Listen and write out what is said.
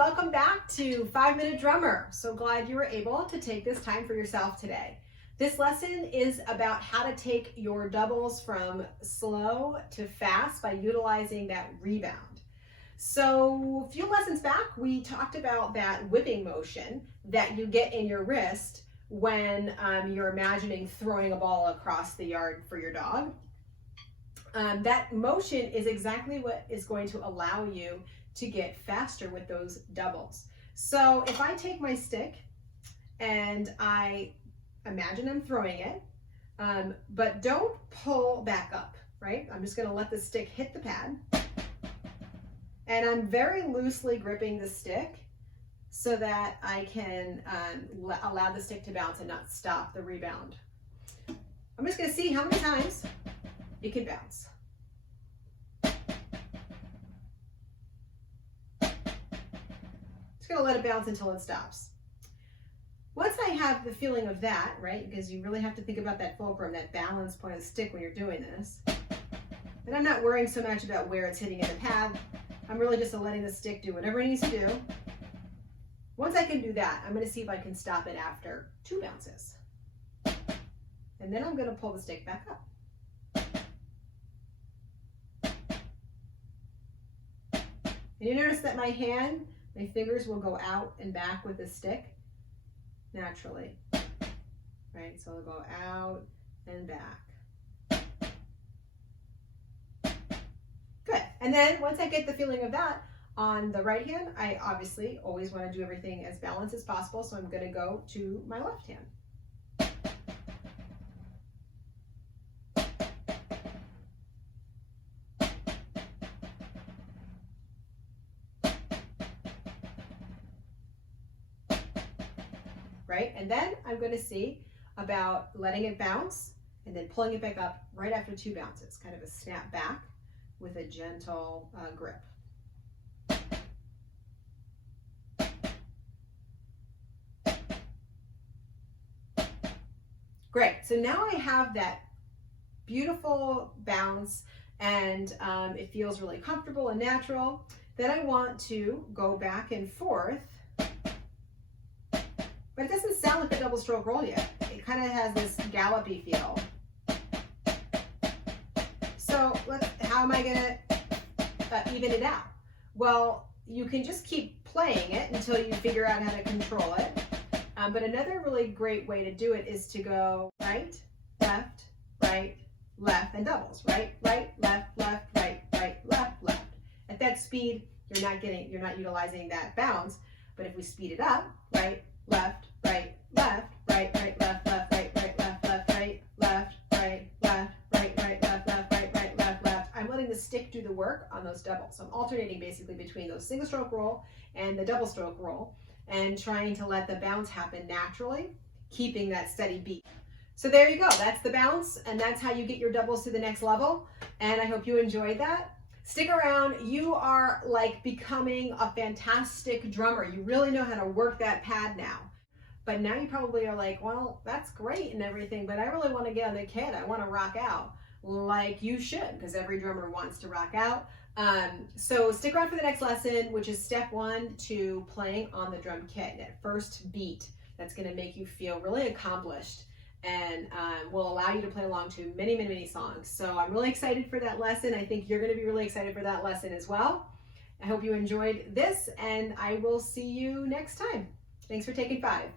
welcome back to 5-Minute Drummer. So glad you were able to take this time for yourself today. This lesson is about how to take your doubles from slow to fast by utilizing that rebound. So a few lessons back, we talked about that whipping motion that you get in your wrist when you're imagining throwing a ball across the yard for your dog. That motion is exactly what is going to allow you to get faster with those doubles. So if I take my stick and I imagine I'm throwing it, but don't pull back up, right? I'm just gonna let the stick hit the pad. And I'm very loosely gripping the stick so that I can allow the stick to bounce and not stop the rebound. I'm just gonna see how many times it can bounce. Just gonna let it bounce until it stops. Once I have the feeling of that, right, because you really have to think about that fulcrum, that balance point of the stick when you're doing this, and I'm not worrying so much about where it's hitting in the pad. I'm really just letting the stick do whatever it needs to do. Once I can do that, I'm gonna see if I can stop it after 2 bounces. And then I'm gonna pull the stick back up. And you notice that my fingers will go out and back with the stick naturally, right? So I'll go out and back. Good. And then once I get the feeling of that on the right hand, I obviously always want to do everything as balanced as possible. So I'm going to go to my left hand. Right? And then I'm going to see about letting it bounce and then pulling it back up right after 2 bounces, kind of a snap back with a gentle grip. Great. So now I have that beautiful bounce and it feels really comfortable and natural. Then I want to go back and forth. But it doesn't sound like a double stroke roll yet. It kind of has this gallopy feel. So how am I gonna even it out? Well, you can just keep playing it until you figure out how to control it. But another really great way to do it is to go right, left, and doubles. Right, left, right, left. At that speed, you're not utilizing that bounce. But if we speed it up, right, left, right, left, right, left, left, right, left, right, left, left. I'm letting the stick do the work on those doubles. So I'm alternating basically between those single stroke roll and the double stroke roll and trying to let the bounce happen naturally, keeping that steady beat. So there you go. That's the bounce, and that's how you get your doubles to the next level. And I hope you enjoyed that. Stick around. You are like becoming a fantastic drummer. You really know how to work that pad now. But now you probably are like, well, that's great and everything, but I really want to get on the kit. I want to rock out like you should, because every drummer wants to rock out. So stick around for the next lesson, which is step 1 to playing on the drum kit. That first beat, that's going to make you feel really accomplished and will allow you to play along to many, many, many songs. So I'm really excited for that lesson. I think you're going to be really excited for that lesson as well. I hope you enjoyed this, and I will see you next time. Thanks for taking 5.